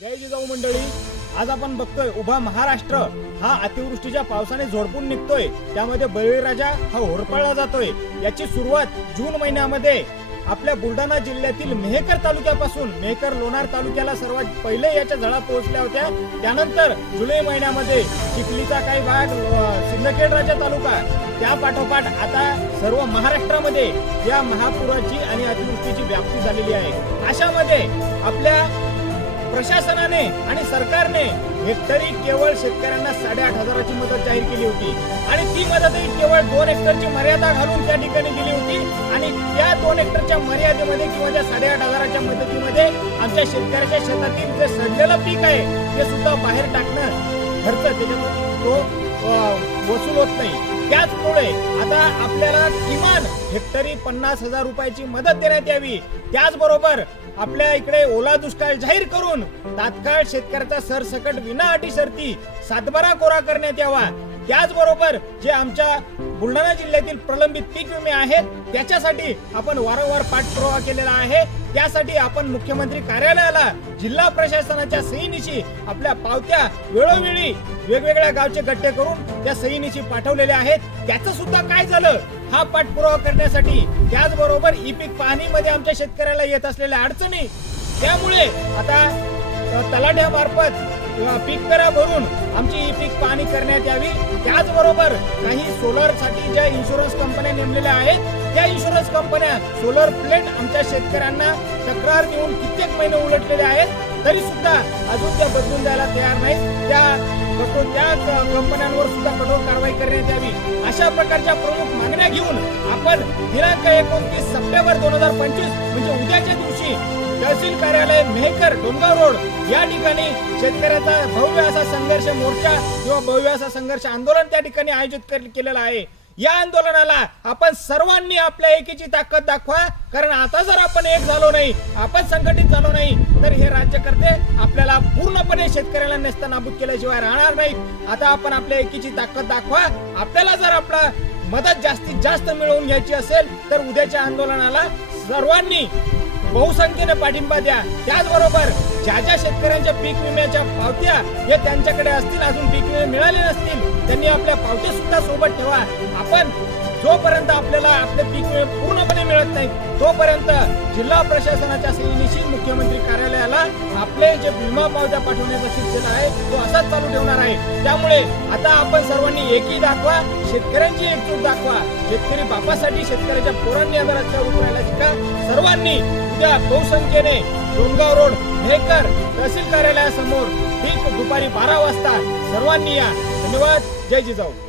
जय जिजाऊ मंडळी, आज आपण बघतोय उभा महाराष्ट्र हा अतिवृष्टीच्या पावसाने झोडपून निघतोय। त्यामध्ये बळीराजा हा होरपळला जातोय। याची सुरुवात जून महिन्यामध्ये आपल्या बुलढाणा जिल्ह्यातील मेहकर तालुक्यापासून मेहकर लोणार तालुक्याला सर्वात पहिले याच्या झळा पोहोचल्या होत्या। त्यानंतर जुलै महिन्यामध्ये चिखलीचा काही भाग, सिंदखेड राजा तालुका, त्या पाठोपाठ आता सर्व महाराष्ट्रामध्ये या महापुराची आणि अतिवृष्टीची व्याप्ती झालेली आहे। अशामध्ये आपल्या प्रशासनाने आणि सरकारने हेक्टरी केवळ शेतकऱ्यांना 8,500ची मदत जाहीर केली होती आणि ती मदतही केवळ 2 हेक्टरची मर्यादा घालून त्या ठिकाणी दिली होती आणि त्या 2 हेक्टरच्या मर्यादेमध्ये किंवा त्या 8,500च्या मदतीमध्ये आमच्या शेतकऱ्याच्या शेतातील जे सडलेलं पीक आहे ते सुद्धा बाहेर टाकणं खर्च त्याच्यातून तो वसूल होत नाही। त्याचमुळे आता आपल्याला किमान हेक्टरी 50,000 रुपयाची मदत देण्यात यावी। त्याचबरोबर आपल्या इकडे ओला दुष्काळ जाहीर करून तात्काळ शेतकऱ्याचा सरसकट विना अटी शर्ती सातबारा कोरा करण्यात यावा। त्याचबरोबर जे आमच्या बुलढाणा जिल्ह्यातील प्रलंबित पीक विमे आहेत त्याच्यासाठी आपण वारंवार पाठपुरावा केलेला आहे। त्यासाठी आपण मुख्यमंत्री कार्यालयाला जिल्हा प्रशासनाच्या सहीनिशी आपल्या पावत्या वेळोवेळी वेगवेगळ्या गावचे गट्टे करून त्या सहीनिशी पाठवलेले आहेत। त्याचं सुद्धा काय झालं हा पाठपुरावा करण्यासाठी, त्याचबरोबर ई पीक पाहणीमध्ये आमच्या शेतकऱ्याला येत असलेल्या अडचणी, त्यामुळे आता तलाठ्यामार्फत पीक करा भरून आमची ई पीक पाहणी करण्यात यावी। त्याचबरोबर काही सोलरसाठी ज्या इन्शुरन्स कंपन्या नेमलेल्या आहेत त्या इन्शुरन्स कंपन्या सोलर प्लेट आमच्या शेतकऱ्यांना तक्रार देऊन कित्येक महिने उलटलेले आहेत तरी सुद्धा अजून त्या बदलून द्यायला तयार नाहीत। त्या कंपन्यांवर सुद्धा कठोर कारवाई करण्यात यावी। अशा प्रकारच्या प्रमुख मागण्या घेऊन आपण दिनांक 29 सप्टेंबर 2025 म्हणजे उद्याच्या दिवशी तहसील कार्यालय मेहकर डोंगरगाव रोड या ठिकाणी शेतकऱ्याचा भव्य असा संघर्ष मोर्चा किंवा भव्य असा संघर्ष आंदोलन त्या ठिकाणी आयोजित केलेलं आहे। या आंदोलनाला आपण सर्वांनी आपल्या एकीची ताकद दाखवा, कारण आता जर आपण एक झालो नाही, आपण संघटित झालो नाही तर हे राज्यकर्ते आपल्याला पूर्णपणे शेतकऱ्याला नेस्तनाबूत केल्याशिवाय राहणार नाहीत। आता आपण आपल्या एकीची ताकद दाखवा। आपल्याला जर आपला मदत जास्तीत जास्त मिळवून घ्यायची असेल तर उद्याच्या आंदोलनाला सर्वांनी बहुसंख्येने पाठिंबा द्या। त्याचबरोबर ज्या ज्या शेतकऱ्यांच्या पीक विम्याच्या पावत्या हे त्यांच्याकडे असतील, अजून पीक विमे मिळाले नसतील, त्यांनी आपल्या पावत्या सुद्धा सोबत ठेवा। आपण जोपर्यंत आपल्याला आपले पीक विमे पूर्णपणे मिळत नाही तोपर्यंत जिल्हा प्रशासनाच्या सहीनिशी मुख्यमंत्री कार्यालयाला आपले जे विमा पावत्या पाठवण्याचा सिलसिला आहे तो असाच चालू ठेवणार आहे। त्यामुळे आता आपण सर्वांनी एकी दाखवा, शेतकऱ्यांची एकजूट दाखवा। शेतकरी बापासाठी शेतकऱ्याच्या पोरांनी आता रस्त्यावर उतरायला शिका। सर्वांनी उद्या बहुसंख्येने डोंगरगाव रोड मेहकर तहसील कार्यालयासमोर ठीक दुपारी 12 वाजता सर्वांनी या। धन्यवाद। जय जिजाऊ।